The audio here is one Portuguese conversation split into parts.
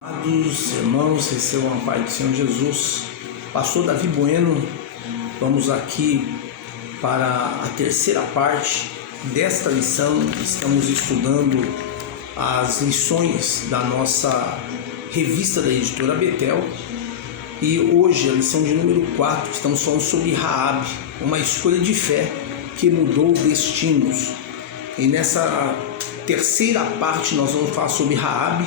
Amados irmãos, recebam a paz do Senhor Jesus. Pastor Davi Bueno, vamos aqui para a terceira parte desta lição. Estamos estudando as lições da nossa revista da editora Betel e hoje a lição de número 4, estamos falando sobre Raabe, uma escolha de fé que mudou destinos. E nessa terceira parte nós vamos falar sobre Raabe,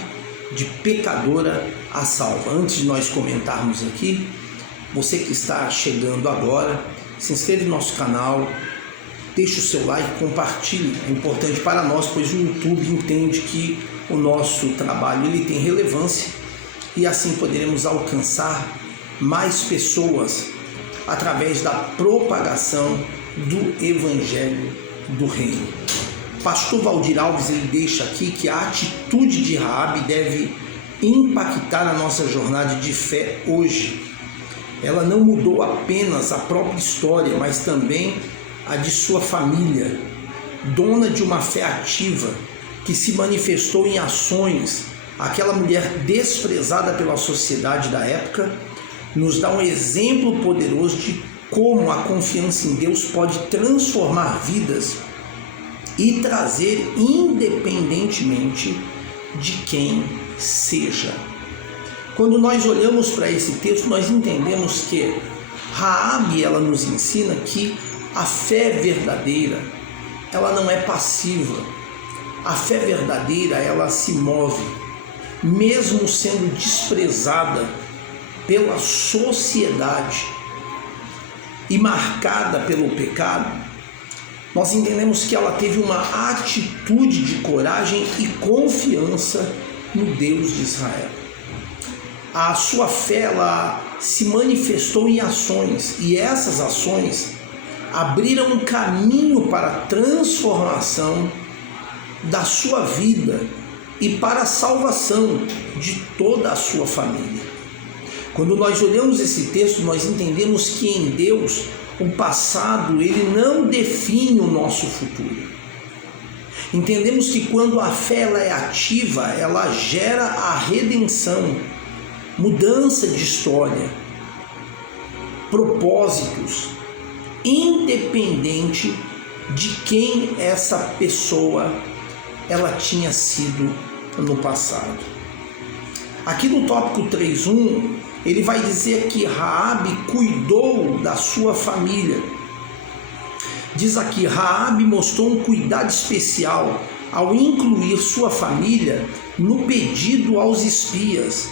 de pecadora a salva. Antes de nós comentarmos aqui, você que está chegando agora, se inscreve no nosso canal, deixe o seu like, compartilhe, é importante para nós, pois o YouTube entende que o nosso trabalho ele tem relevância e assim poderemos alcançar mais pessoas através da propagação do Evangelho do Reino. Pastor Valdir Alves ele deixa aqui que a atitude de Raabe deve impactar a nossa jornada de fé hoje. Ela não mudou apenas a própria história, mas também a de sua família. Dona de uma fé ativa que se manifestou em ações, aquela mulher desprezada pela sociedade da época, nos dá um exemplo poderoso de como a confiança em Deus pode transformar vidas e trazer independentemente de quem seja. Quando nós olhamos para esse texto, nós entendemos que Raabe ela nos ensina que a fé verdadeira, ela não é passiva. A fé verdadeira, ela se move, mesmo sendo desprezada pela sociedade e marcada pelo pecado. Nós entendemos que ela teve uma atitude de coragem e confiança no Deus de Israel. A sua fé ela se manifestou em ações e essas ações abriram um caminho para a transformação da sua vida e para a salvação de toda a sua família. Quando nós olhamos esse texto, nós entendemos que em Deus o passado ele não define o nosso futuro. Entendemos que quando a fé ela é ativa, ela gera a redenção, mudança de história, propósitos, independente de quem essa pessoa ela tinha sido no passado. Aqui no tópico 3.1, ele vai dizer que Raabe cuidou da sua família. Diz aqui, Raabe mostrou um cuidado especial ao incluir sua família no pedido aos espias.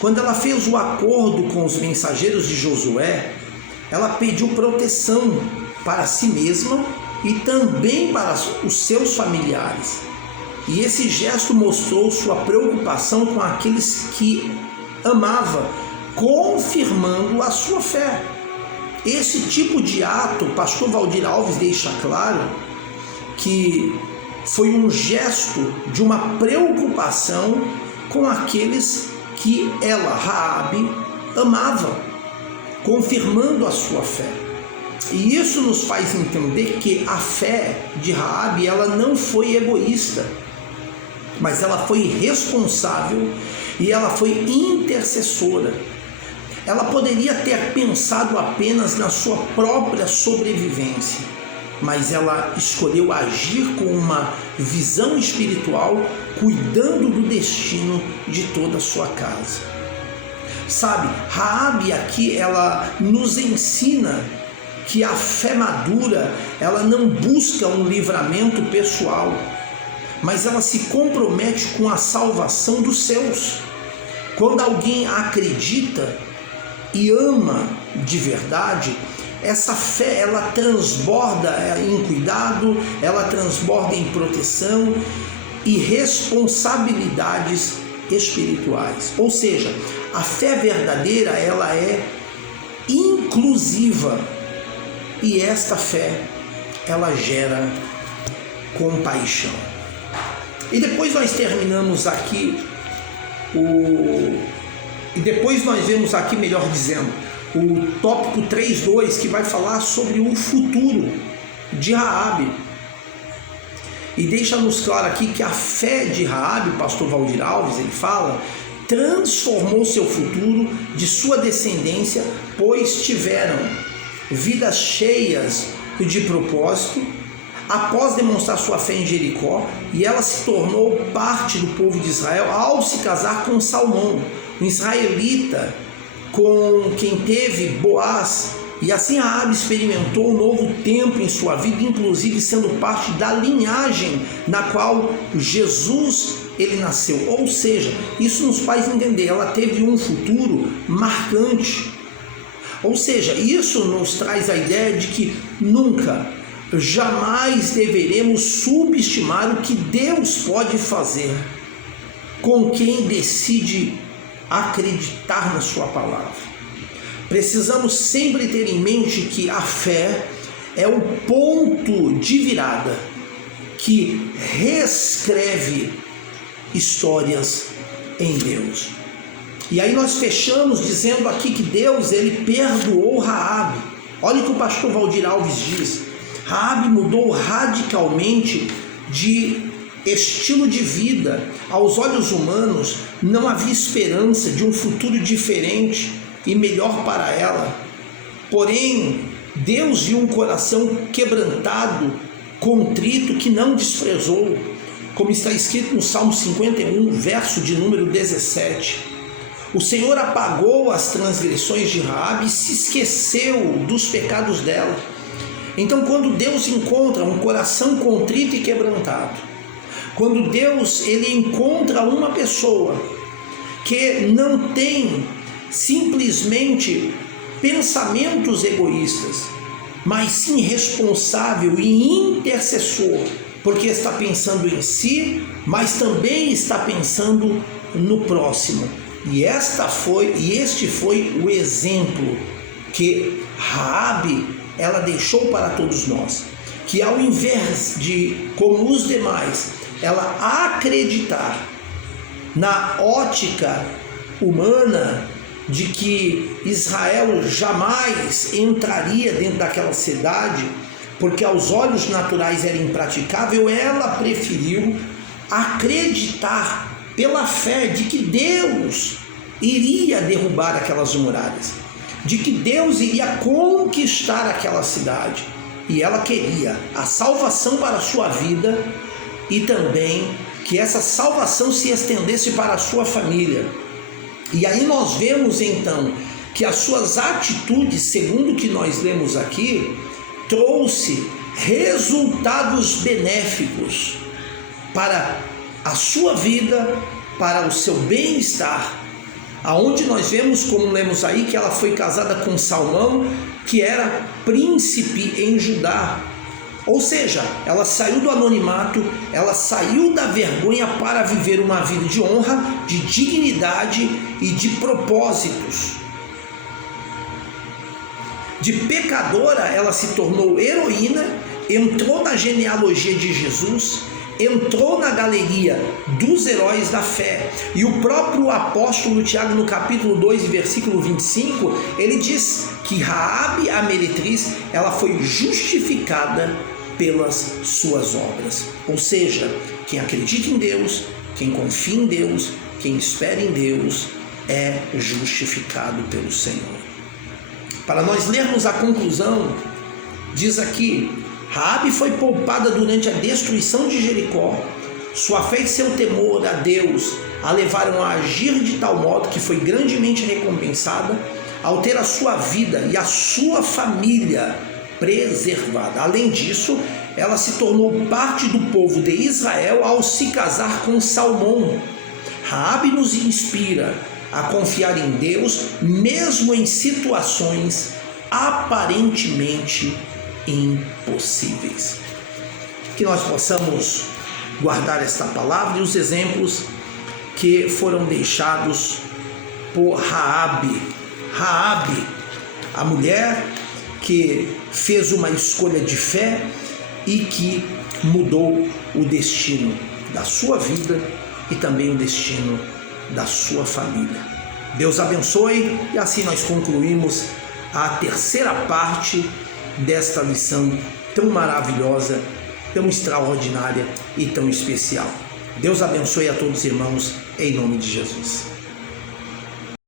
Quando ela fez o acordo com os mensageiros de Josué, ela pediu proteção para si mesma e também para os seus familiares. E esse gesto mostrou sua preocupação com aqueles que amava, confirmando a sua fé. Esse tipo de ato, o pastor Valdir Alves deixa claro que foi um gesto de uma preocupação com aqueles que ela, Raabe, amava, confirmando a sua fé. E isso nos faz entender que a fé de Raabe, ela não foi egoísta, mas ela foi responsável e ela foi intercessora. Ela poderia ter pensado apenas na sua própria sobrevivência, mas ela escolheu agir com uma visão espiritual, cuidando do destino de toda a sua casa. Sabe, Raabe aqui ela nos ensina que a fé madura, ela não busca um livramento pessoal, mas ela se compromete com a salvação dos seus. Quando alguém acredita e ama de verdade, essa fé ela transborda em cuidado, ela transborda em proteção e responsabilidades espirituais. Ou seja, a fé verdadeira ela é inclusiva e esta fé ela gera compaixão. E depois nós terminamos aqui E depois nós vemos aqui, melhor dizendo, o tópico 3.2, que vai falar sobre o futuro de Raabe. E deixa-nos claro aqui que a fé de Raabe, o pastor Valdir Alves, ele fala, transformou seu futuro, de sua descendência, pois tiveram vidas cheias de propósito, após demonstrar sua fé em Jericó, e ela se tornou parte do povo de Israel ao se casar com Salmão, um israelita com quem teve Boaz, e assim Raabe experimentou um novo tempo em sua vida, inclusive sendo parte da linhagem na qual Jesus ele nasceu. Ou seja, isso nos faz entender, ela teve um futuro marcante. Ou seja, isso nos traz a ideia de que nunca, jamais deveremos subestimar o que Deus pode fazer com quem decide acreditar na sua palavra. Precisamos sempre ter em mente que a fé é o ponto de virada que reescreve histórias em Deus. E aí nós fechamos dizendo aqui que Deus ele perdoou Raabe. Olha o que o pastor Valdir Alves diz. Raabe mudou radicalmente de estilo de vida. Aos olhos humanos não havia esperança de um futuro diferente e melhor para ela. Porém, Deus viu um coração quebrantado, contrito, que não desprezou, como está escrito no Salmo 51, verso de número 17. O Senhor apagou as transgressões de Raabe e se esqueceu dos pecados dela. Então, quando Deus encontra um coração contrito e quebrantado, quando Deus ele encontra uma pessoa que não tem simplesmente pensamentos egoístas, mas sim responsável e intercessor, porque está pensando em si, mas também está pensando no próximo. E este foi o exemplo que Raabe ela deixou para todos nós, que ao invés de, como os demais, ela acreditar na ótica humana de que Israel jamais entraria dentro daquela cidade, porque aos olhos naturais era impraticável, ela preferiu acreditar pela fé de que Deus iria derrubar aquelas muralhas, de que Deus iria conquistar aquela cidade, e ela queria a salvação para a sua vida e também que essa salvação se estendesse para a sua família. E aí nós vemos então que as suas atitudes, segundo o que nós lemos aqui, trouxe resultados benéficos para a sua vida, para o seu bem-estar, aonde nós vemos, como lemos aí, que ela foi casada com Salmão, que era príncipe em Judá. Ou seja, ela saiu do anonimato, ela saiu da vergonha para viver uma vida de honra, de dignidade e de propósitos. De pecadora, ela se tornou heroína, entrou na genealogia de Jesus, entrou na galeria dos heróis da fé. E o próprio apóstolo Tiago, no capítulo 2, versículo 25, ele diz que Raabe, a meretriz, ela foi justificada pelas suas obras. Ou seja, quem acredita em Deus, quem confia em Deus, quem espera em Deus, é justificado pelo Senhor. Para nós lermos a conclusão, diz aqui: Raabe foi poupada durante a destruição de Jericó. Sua fé e seu temor a Deus a levaram a agir de tal modo que foi grandemente recompensada ao ter a sua vida e a sua família preservada. Além disso, ela se tornou parte do povo de Israel ao se casar com Salmão. Raabe nos inspira a confiar em Deus, mesmo em situações aparentemente impossíveis. Que nós possamos guardar esta palavra e os exemplos que foram deixados por Raabe. Raabe, a mulher que fez uma escolha de fé e que mudou o destino da sua vida e também o destino da sua família. Deus abençoe, e assim nós concluímos a terceira parte desta lição tão maravilhosa, tão extraordinária e tão especial. Deus abençoe a todos os irmãos, em nome de Jesus.